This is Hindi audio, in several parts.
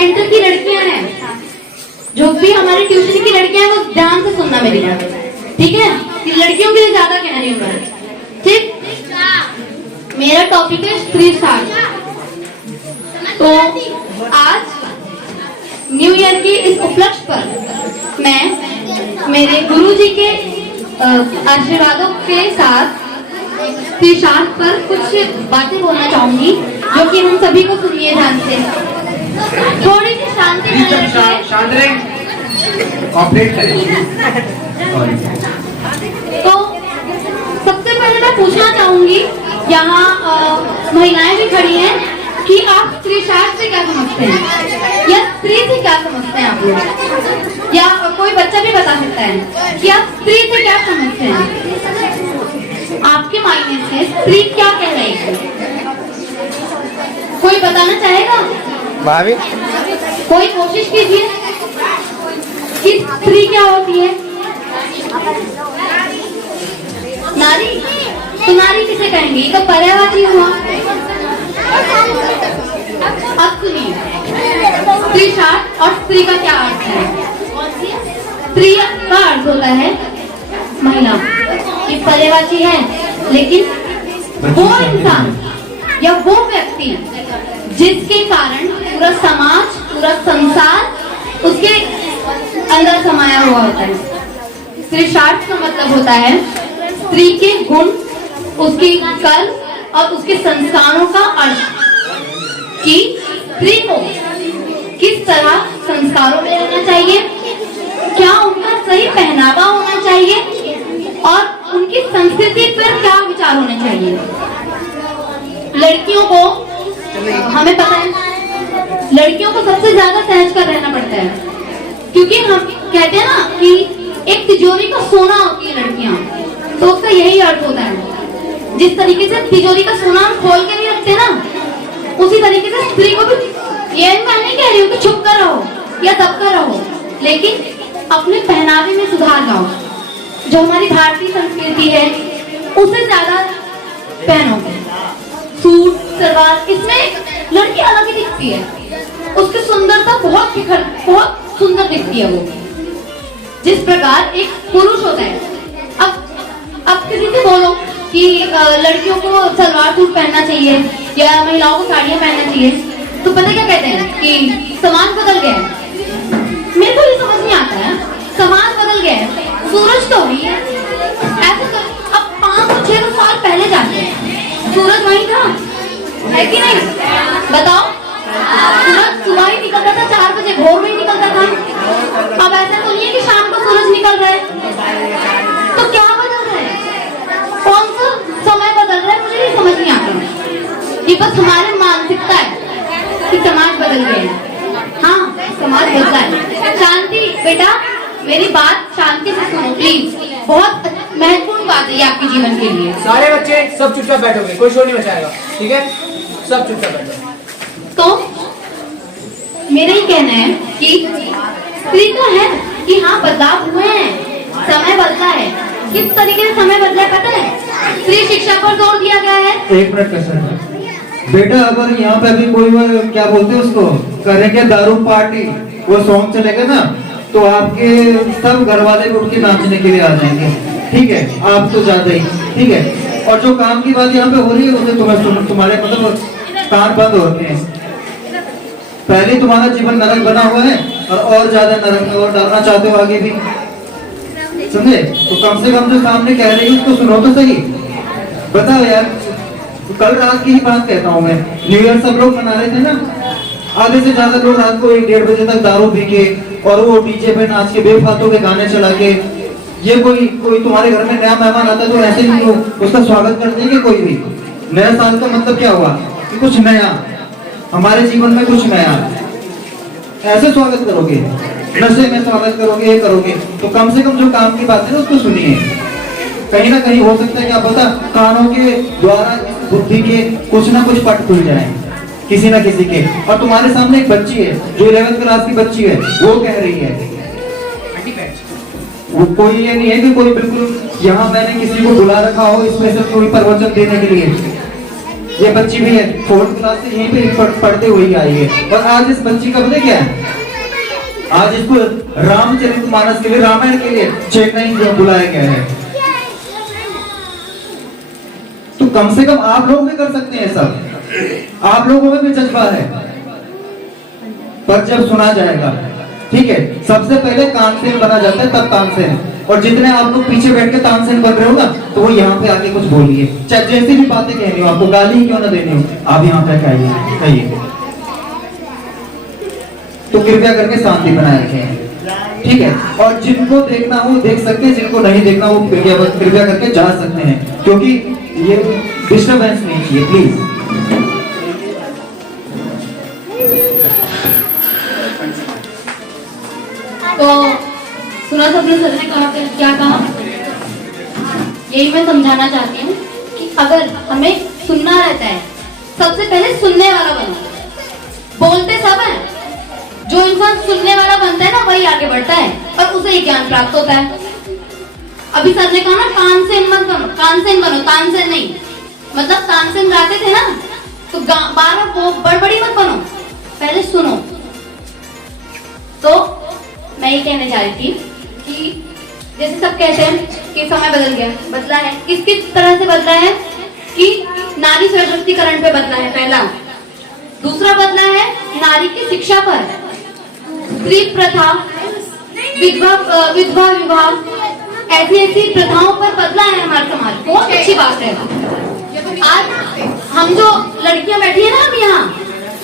सेंटर की लड़कियां हैं, जो भी हमारे ट्यूशन की लड़कियां हैं, वो ध्यान से सुनना मेरी बात, ठीक है? कि लड़कियों के लिए ज्यादा कह रही हूँ मैं, ठीक? मेरा टॉपिक है स्त्री शास्त्र। तो आज न्यू ईयर की इस उपलक्ष्य पर मैं मेरे गुरुजी के आशीर्वादों के साथ स्त्री शास्त्र पर कुछ बातें बोलना चाहूंगी, जो कि हम सभी को सुनिए ध्यान से। थोड़ी सी शांति बनाए रखिए। तो सबसे पहले मैं पूछना चाहूंगी, यहाँ महिलाएं भी खड़ी हैं, कि आप स्त्री शास्त्र से क्या समझते हैं, या स्त्री से क्या समझते हैं आप लोग, या कोई बच्चा भी बता सकता है कि आप स्त्री से क्या समझते हैं, आपके मायने से स्त्री क्या कह रही है? कोई बताना चाहेगा? भाभी कोई कोशिश कीजिए कि स्त्री क्या होती है। नारी, तो नारी किसे कहेंगे? तो पर्यायवाची हुआ। अब सुनिए, स्त्री शास्त्र और स्त्री का क्या अर्थ है। स्त्री का अर्थ होता है महिला, ये पर्यायवाची है, लेकिन वो इंसान या वो व्यक्ति जिसके कारण पूरा समाज, पूरा संसार उसके अंदर समाया हुआ होता है। स्त्री शास्त्र का मतलब होता है स्त्री के गुण, उसकी कर्म और उसके संस्कारों का अर्थ, कि स्त्री को किस तरह संस्कारों में रहना चाहिए, क्या उनका सही पहनावा होना चाहिए, और उनकी संस्कृति पर क्या विचार होने चाहिए। लड़कियों को, हमें पता है, लड़कियों को सबसे ज्यादा सहज कर रहना पड़ता है, क्योंकि हम कहते हैं ना कि एक तिजोरी का सोना होती है लड़कियां, तो उसका यही अर्थ होता है। जिस तरीके से तिजोरी का सोना हम खोल के नहीं रखते ना, उसी तरीके से स्त्री को भी, ये मैं नहीं कह रही हूँ कि छुप कर रहो या दब कर रहो, लेकिन अपने पहनावे में सुधार लाओ। जो हमारी भारतीय संस्कृति है उसे ज्यादा पहनो, सूट सलवार, इसमें लड़की अलग ही दिखती है, उसकी सुंदरता बहुत सुंदर दिखती है वो, जिस प्रकार एक पुरुष होता है। अब किसी से बोलो कि लड़कियों को सलवार सूट पहनना चाहिए या महिलाओं को साड़ियां पहनना चाहिए, तो पता क्या कहते हैं कि समाज बदल गया है। मेरे को ये समझ नहीं आता है, समाज बदल गया है, सूरज तो वही है। ऐसा कर, अब 500-600 साल पहले जाते हैं, सूरज वही था, है कि नहीं? बताओ, सूरज सुबह ही निकलता था 4 बजे, भोर में ही निकलता था। अब ऐसा तो नहीं है कि शाम को सूरज निकल रहा है, तो क्या बदल रहा है? कौन सा समय बदल रहा है? मुझे नहीं समझ नहीं आता। ये बस हमारे मानसिकता है कि समाज बदल गया है। हाँ, समाज बदला है। शांति बेटा, मेरी बात शांति से सुनो प्लीज, बहुत महत्वपूर्ण बात है ये आपके जीवन के लिए। सारे बच्चे सब चुपचाप बैठोगे, कोई शोर नहीं मचाएगा, ठीक है? सब चुपचाप बैठो। तो मेरा ही कहना है कि स्त्री तो है कि हाँ बदलाव हुए हैं, समय बदला है। किस तरीके से समय बदला है पता है? स्त्री शिक्षा पर जोर दिया गया है। 1 मिनट का सर बेटा, अगर यहाँ पे अभी कोई क्या बोलते हैं उसको, करेंगे दारू पार्टी, वो सॉन्ग चलेगा ना, तो आपके सब घर वाले उठ के नाचने के लिए आ जाएंगे, ठीक है? आप तो ज्यादा ही, ठीक है? और जो काम की बात यहाँ पे हो रही है उसे तुम्हारे मतलब कान बंद हो रखे हैं। पहले तुम्हारा जीवन नरक बना हुआ है और ज्यादा नरक में और डालना चाहते हो आगे भी, समझे? तो कम से कम जो सामने कह रही है उसको सुनो तो सही। बताओ यार, कल रात की ही बात कहता हूँ मैं, न्यू ईयर सब लोग मना रहे थे ना, आधे से ज्यादा लोग रात को 1-1:30 बजे तक दारू पी के और वो डीजे पे नाच के बेफालतू के गाने चला के, ये कोई तुम्हारे घर में नया मेहमान आता है तो ऐसे ही उसका स्वागत कर देंगे कोई भी? नया साल का मतलब क्या हुआ कि कुछ नया, हमारे जीवन में कुछ नया, ऐसे स्वागत करोगे? नशे में स्वागत करोगे, ये करोगे? तो कम से कम जो काम की बात है ना उसको सुनिए। कहीं ना कहीं हो सकता है क्या पता, कानों के द्वारा बुद्धि के कुछ ना कुछ पट खुल जाए किसी ना किसी के। और तुम्हारे सामने एक बच्ची है जो 11th क्लास की बच्ची है, वो कह रही है, वो कोई ये नहीं है कि कोई बिल्कुल यहाँ मैंने किसी को बुला रखा हो इसमें से कोई प्रवचन देने के लिए, ये बच्ची भी है 4th क्लास से यहीं पे पढ़ते हुए आई है। और आज इस बच्ची का पता क्या है, आज इसको रामचरितमानस के लिए, रामायण के लिए चेन्नई जो बुलाया गया है। तो कम से कम आप लोग भी कर सकते हैं सब, आप लोगों में भी जज्बा है, पर जब सुना जाएगा, ठीक है, सबसे पहले तानसेन बना जाता है, तब तानसेन। और जितने आप लोग पीछे बैठ के तानसेन बन रहे हो ना, तो वो यहाँ पे आके कुछ बोलिए, चाहे जैसी भी बातें कहनी हो, आपको गाली ही क्यों ना देनी हो, आप यहाँ पे आइए, कहिए। तो कृपया करके शांति बनाए रखें, ठीक है। और जिनको देखना हो देख सकते हैं, जिनको नहीं देखना हो कृपया करके जा सकते हैं, क्योंकि ये डिस्टर्बेंस नहीं चाहिए प्लीज। तो सुना सबने, सर ने कहा क्या कहा, यही मैं समझाना चाहती हूँ कि अगर हमें सुनना रहता है, सबसे पहले सुनने वाला बनो। बोलते सब हैं, जो इंसान सुनने वाला बनता है ना, वही आगे बढ़ता है और उसे ही ज्ञान प्राप्त होता है। अभी सर ने कहा ना, तानसेन मत बनो, तानसेन बनो, तानसेन नहीं, मतलब तानसेन गाते थे ना, तो बार वो बड़बड़ी मत बनो, पहले सुनो। तो मैं ये कहने जा रही थी कि जैसे सब कहते हैं कि समय बदल गया, बदला है, किस किस तरह से बदला है कि नारी सशक्तिकरण पे बदला है, पहला। दूसरा बदला है नारी की शिक्षा पर, स्त्री प्रथा, विधवा विवाह, ऐसी ऐसी प्रथाओं पर बदला है हमारा समाज। बहुत अच्छी बात है। आज हम जो लड़कियां बैठी है ना,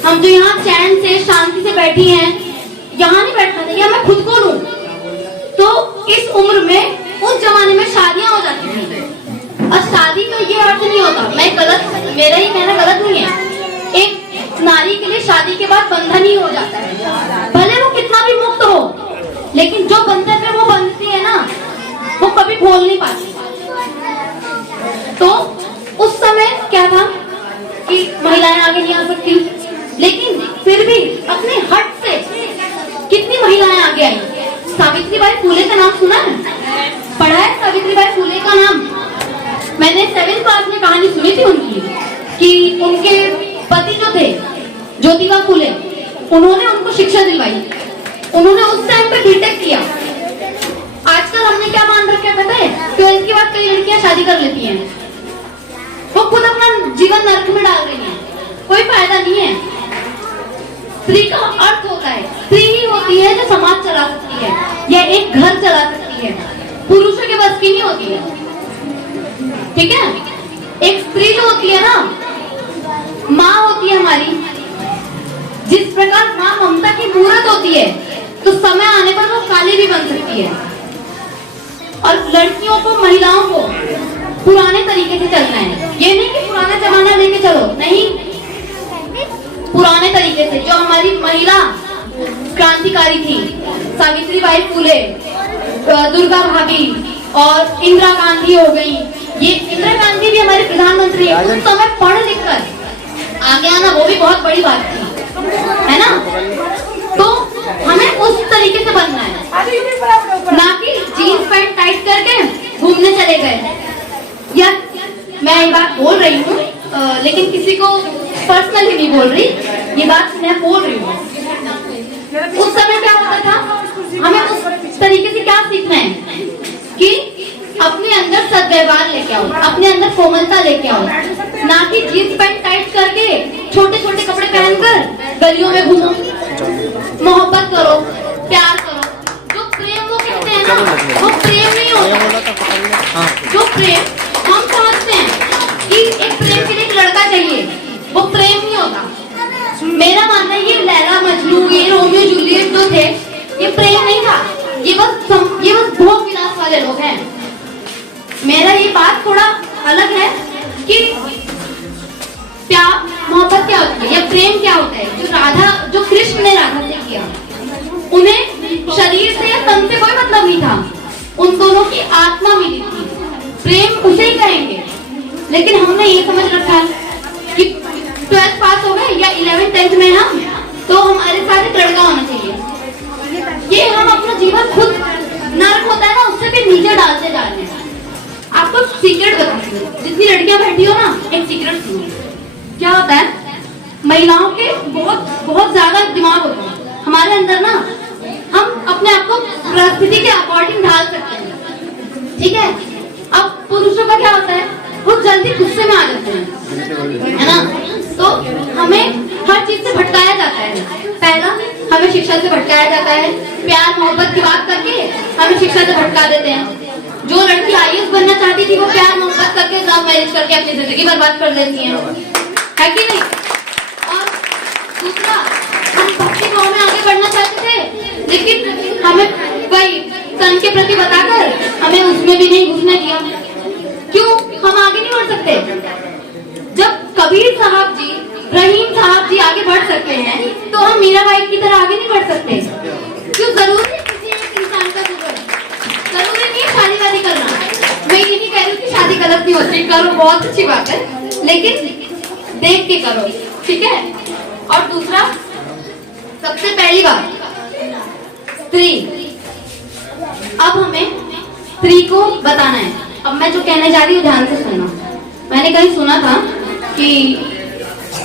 हम जो यहाँ चैन से शांति से बैठी हैं, यहाँ नहीं बैठना चाहिए, मैं खुद को लूं तो इस उम्र में, उस जमाने में शादियां हो जाती थी। और शादी का ये अर्थ नहीं होता, मैं गलत, मेरा ही कहना गलत नहीं है, एक नारी के लिए शादी के बाद बंधन ही हो जाता है, भले वो कितना भी मुक्त हो, लेकिन जो बंधन में वो बंधती है ना, वो कभी खोल नहीं पाती। तो उस समय क्या था कि महिलाएं आगे नहीं आ सकती, लेकिन फिर भी अपने हट से कितनी महिलाएं आगे आई। सावित्रीबाई फुले का नाम सुना है, पढ़ा है सावित्रीबाई फुले का नाम? मैंने 7th क्लास में कहानी सुनी थी उनकी, कि उनके पति जो थे ज्योतिबा फुले, उन्होंने उनको शिक्षा दिलवाई, उन्होंने उस टाइम पे बीटेक किया। आजकल हमने क्या मान रखा है पता है, 12th के बाद कई लड़कियां शादी कर लेती हैं, वो खुद अपना जीवन नर्क में डाल रही हैं, कोई फायदा नहीं है। स्त्री का अर्थ होता है, स्त्री ही होती है जो समाज चला सकती है या एक घर चला सकती है, पुरुषों के बस की नहीं होती है, ठीक है। एक स्त्री जो होती है ना, माँ होती है हमारी, जिस प्रकार माँ ममता की मूर्त होती है, तो समय आने पर वो काली भी बन सकती है। और लड़कियों को, महिलाओं को पुराने तरीके से चलना है, ये नहीं कि पुराना जमाना लेके चलो, नहीं, पुराने तरीके से। जो हमारी महिला क्रांतिकारी थी, सावित्रीबाई फुले, दुर्गा भाभी और इंदिरा गांधी हो गई, ये इंदिरा गांधी भी हमारे प्रधानमंत्री है, उस समय पढ़ लिख कर आगे आना वो भी बहुत बड़ी बात थी, है ना। तो हमें उस तरीके से बनना है, ना कि जीन्स पैंट टाइट करके घूमने चले गए। या मैं ये बात बोल रही हूँ, लेकिन किसी को पर्सनली नहीं बोल रही, ये बात मैं बोल रही हूँ। उस समय क्या होता था, हमें उस तरीके से क्या सीखना है कि अपने अंदर सद्व्यवहार लेके आओ, अपने अंदर कोमलता लेके आओ, ना कि जीन्स पैंट टाइट करके छोटे छोटे कपड़े पहनकर गलियों में घूमो। मोहब्बत करो, प्यार करो, जो प्रेम वो कहते हैं ना, वो प्रेम नहीं होता। जो प्रेम हम समझते हैं कि एक प्रेम के लिए एक लड़का चाहिए, वो प्रेम नहीं होता। मेरा मानना है ये लैला मजनू, ये रोमियो जूलियट जो थे, ये प्रेम नहीं था, ये बस भोग विलास वाले लोग हैं। मेरा ये बात थोड़ा अलग है कि प्यार, मोहब्बत क्या होती है या प्रेम क्या होता है। जो कृष्ण ने राधा से किया, उन्हें शरीर से या तन से कोई मतलब नहीं था, उन दोनों की आत्मा मिली थी, प्रेम उसे ही कहेंगे। लेकिन हमने ये समझ रखा है कि 12th पास हो गए या 11th 10th में हम, तो हमारे साथ एक लड़का होना चाहिए। ये हम अपना जीवन खुद नर्क होता है ना, उससे भी नीचे डालते जा रहे हैं। आपको सीक्रेट बताती हूँ, जितनी लड़कियां बैठी हो ना, एक सीक्रेट सुनो। क्या होता है, महिलाओं के बहुत बहुत ज्यादा दिमाग होता है हमारे अंदर ना, हम अपने आप को परिस्थिति के अकॉर्डिंग ढाल सकते हैं, ठीक है। अब पुरुषों का क्या होता है, वो जल्दी गुस्से में आ जाते हैं, है ना। तो हमें हर चीज से भटकाया जाता है। पहला, हमें शिक्षा से भटकाया जाता है, प्यार मोहब्बत की बात करके हमें शिक्षा से भटका देते हैं। जो लड़की IAS बनना चाहती थी वो प्यार मोहब्बत करके लव मैरिज करके अपनी जिंदगी बर्बाद कर देती है कि नहीं। और दूसरा, हम भक्ति भाव में आगे बढ़ना चाहते थे, लेकिन हमें कोई तन के प्रति बताकर हमें उसमें भी नहीं घुसने दिया। क्यों हम आगे नहीं बढ़ सकते? जब कबीर साहब जी, रहीम साहब जी आगे बढ़ सकते हैं, तो हम मीराबाई की तरह आगे नहीं बढ़ सकते? क्यों जरूरी है किसी एक इंसान का सुधर? जरूरी नहीं है शादी वादी करना। मैं ये नहीं कह रही हूँ कि शादी गलत नहीं होती, करो, बहुत अच्छी बात है, लेकिन देख के करो, ठीक है। और दूसरा, सबसे पहली बात, स्त्री, अब हमें स्त्री को बताना है। अब मैं जो कहने जा रही हूँ ध्यान से सुनना। मैंने कहीं सुना था कि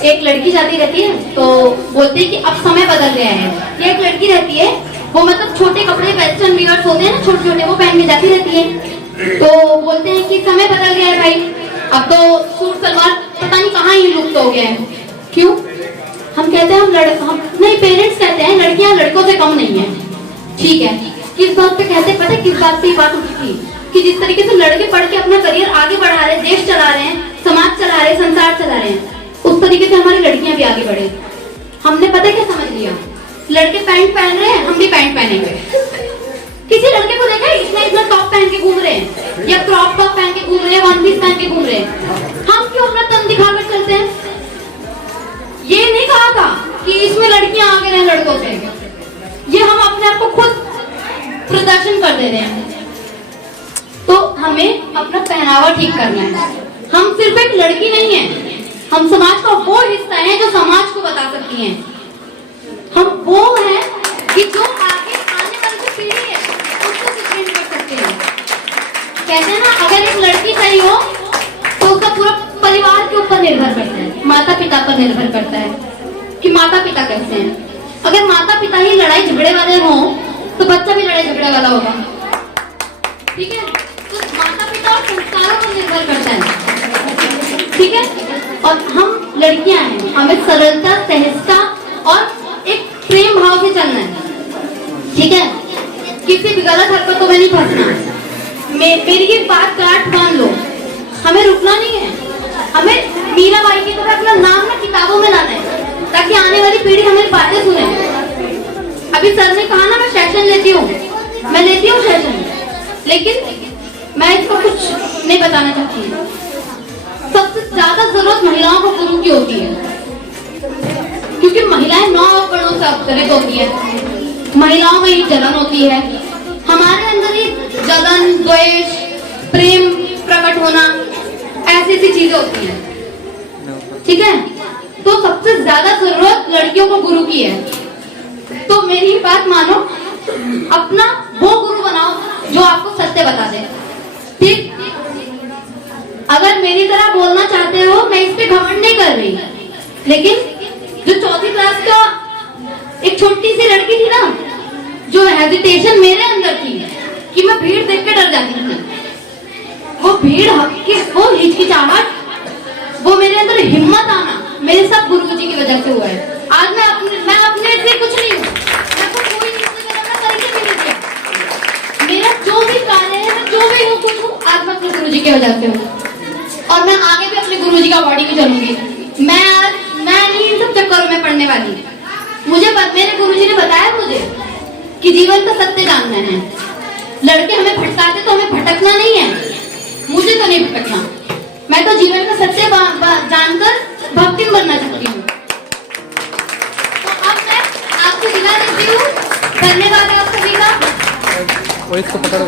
एक लड़की जाती रहती है तो बोलते हैं कि अब समय बदल गया है। ये एक लड़की रहती है, वो मतलब छोटे कपड़े वेस्टर्न वियर्स होते हैं ना, छोटे छोटे, वो पहन के जाती रहती है। तो बोलते हैं कि समय बदल गया है भाई, अब तो सूट सलवार पता नहीं कहाँ ही लुप्त हो गया है। क्यों? हम कहते हैं हम नहीं, पेरेंट्स कहते हैं लड़कियां लड़कों से कम नहीं है, ठीक है। किस बात पे कहते हैं पता है? किस बात पे बात उठी थी कि जिस तरीके से लड़के पढ़ के अपना करियर आगे बढ़ा रहे हैं, देश चला रहे हैं, समाज चला रहे हैं, संसार चला रहे हैं, उस तरीके से हमारी लड़कियां भी आगे बढ़े। हमने पता है क्या समझ लिया, लड़के पैंट पहन रहे हैं, हम भी पैंट पहनेंगे। किसी लड़के को देखा है इसने इतना टॉप पहन के घूम रहे हैं, या क्रॉप टॉप पहन के घूम रहे हैं, वन पीस पहन के घूम रहे हैं, हम क्यों अपना तन दिखाकर चलते हैं? ये नहीं कहा था कि इसमें लड़कियां आगे रहे लड़कों से, ये हम अपने आप को खुद प्रदर्शन कर दे रहे हैं। तो हमें अपना पहनावा ठीक करना है। हम सिर्फ एक लड़की नहीं है, हम समाज का वो हिस्सा है जो समाज को बता सकती हैं। हम वो हैं कि जो आगे आने वाली जो पीढ़ी है उसको डिफरेंट कर सकते हैं। कहते हैं ना, अगर एक लड़की सही हो तो उसका पूरा परिवार के ऊपर निर्भर करता है, माता पिता पर निर्भर करता है कि माता पिता कैसे हैं। अगर माता पिता ही लड़ाई झगड़े वाले हों तो बच्चा भी लड़ाई झगड़े वाला होगा, ठीक है। तो माता पिता और संस्कारों पर निर्भर करता है, ठीक है। और हम लड़कियां हैं, हमें सरलता, सहजता और एक प्रेम भाव से चलना है, ठीक है। किसी भी गलत हरकतों में नहीं फंसना। मेरी ये बात काट मान लो, हमें रुकना नहीं है, हमें मीराबाई की तरह अपना नाम ना किताबों में लाना है, ताकि आने वाली पीढ़ी हमें बातें सुने। अभी सर ने कहा ना मैं सेशन लेती हूँ, मैं लेती हूँ सेशन, लेकिन मैं इसको कुछ नहीं बताना चाहती। सबसे ज्यादा जरूरत महिलाओं को गुरु की होती है, क्योंकि महिलाएं 9 उपकरणों से अवतरित होती है। महिलाओं में ही जलन होती है, हमारे अंदर ही जलन, द्वेष, प्रेम प्रकट होना, ऐसी ऐसी चीजें होती हैं, ठीक है। तो सबसे ज्यादा जरूरत लड़कियों को गुरु की है। तो मेरी बात मानो, अपना वो गुरु बनाओ जो आपको सत्य बता दे, ठीक। अगर मेरी तरह बोलना चाहते हो, मैं इस पे घमंड नहीं कर रही, लेकिन जो 4th क्लास का एक छोटी सी लड़की थी ना, जो हेजिटेशन मेरे अंदर थी कि मैं भीड़ देख के डर जाती थी, वो भीड़ वो हिचकिचाहट, वो मेरे अंदर हिम्मत आना, मेरे सब गुरुजी की वजह से हुआ है। आज मैं अपने से कुछ नहीं हूँ, कोई तरीके भी नहीं किया। मेरा जो भी कार्य है, मैं जो भी हूँ, कुछ हूँ, आज मैं अपने गुरुजी की वजह से हूँ, और मैं आगे भी अपने गुरुजी का बॉडी में चलूंगी। मैं नहीं इन सब चक्करों में पड़ने वाली। मेरे गुरुजी ने बताया मुझे कि जीवन का सत्य जानना है। लड़के हमें भटकाते तो हमें भटकना नहीं है, मुझे तो नहीं भटकना, मैं तो जीवन का सत्य जानकर भक्ति बनना चाहती हूँ। तो अब मैं आपको विदा देती हूँ। धन्यवाद आप सभी का। इसको पकड़ो।